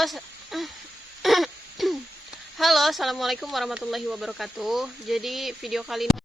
Halo, assalamualaikum warahmatullahi wabarakatuh. Jadi video kali ini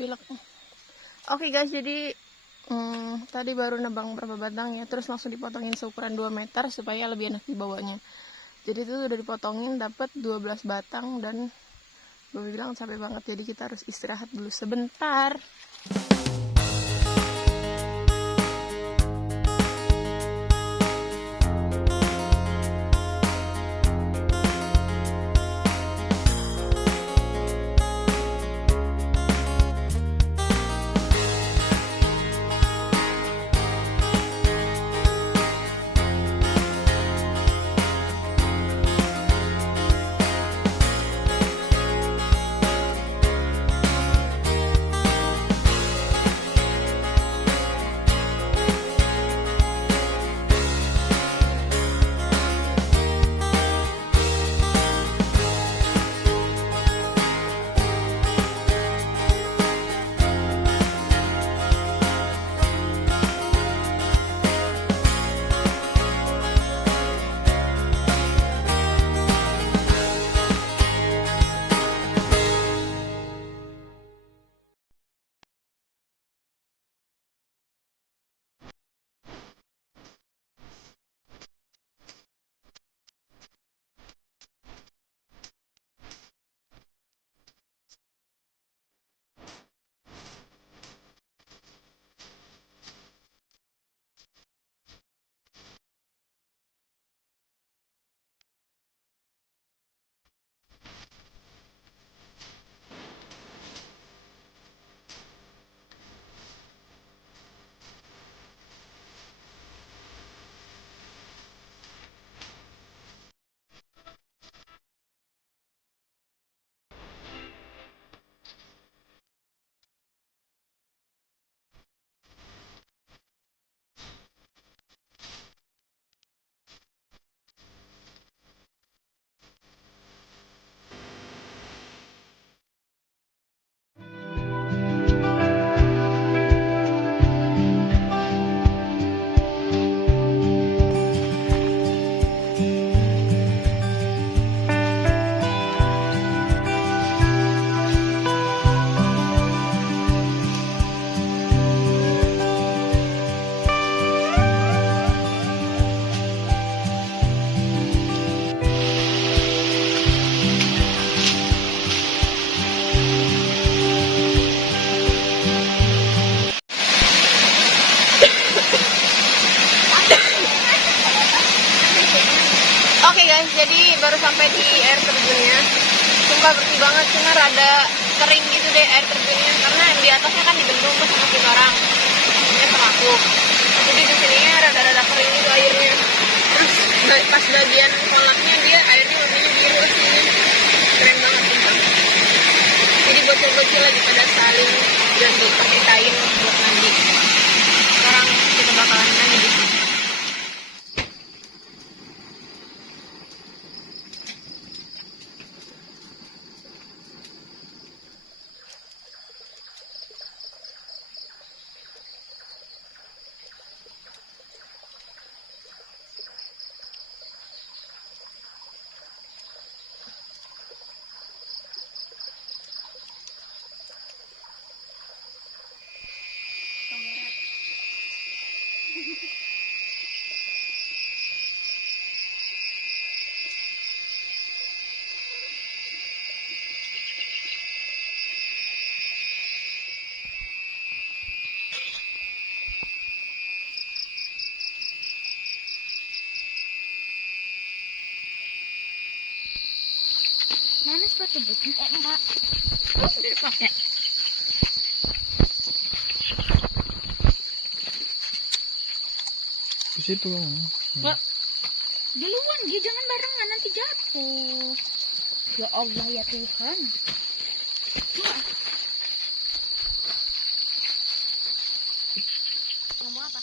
pilek. Oke guys, jadi tadi baru nebang berapa batang ya, terus langsung dipotongin seukuran 2 meter supaya lebih enak dibawanya. Jadi itu udah dipotongin dapat 12 batang dan Bobi bilang capek banget, jadi kita harus istirahat dulu sebentar. sampai di air terjunnya. Sumpah bersih banget, cuma rada kering gitu deh air terjunnya karena di atasnya kan dibendung pas sama orang. Ini sama aku. Jadi di sininya rada-rada kering gitu airnya. Terus pas bagian kolamnya dia airnya warnanya biru sini. Keren banget sumpah. Jadi bocil-bocil lagi pada saling ganti pakai kain buat mandi. Sekarang kita bakalan mandi di sini. Mana sepatu bootnya? Enggak. Udah pakai. Di situ. Mbak, Duluan, dia jangan barengan nanti jatuh. Ya Allah ya Tuhan. ngomong apa?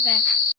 Apa?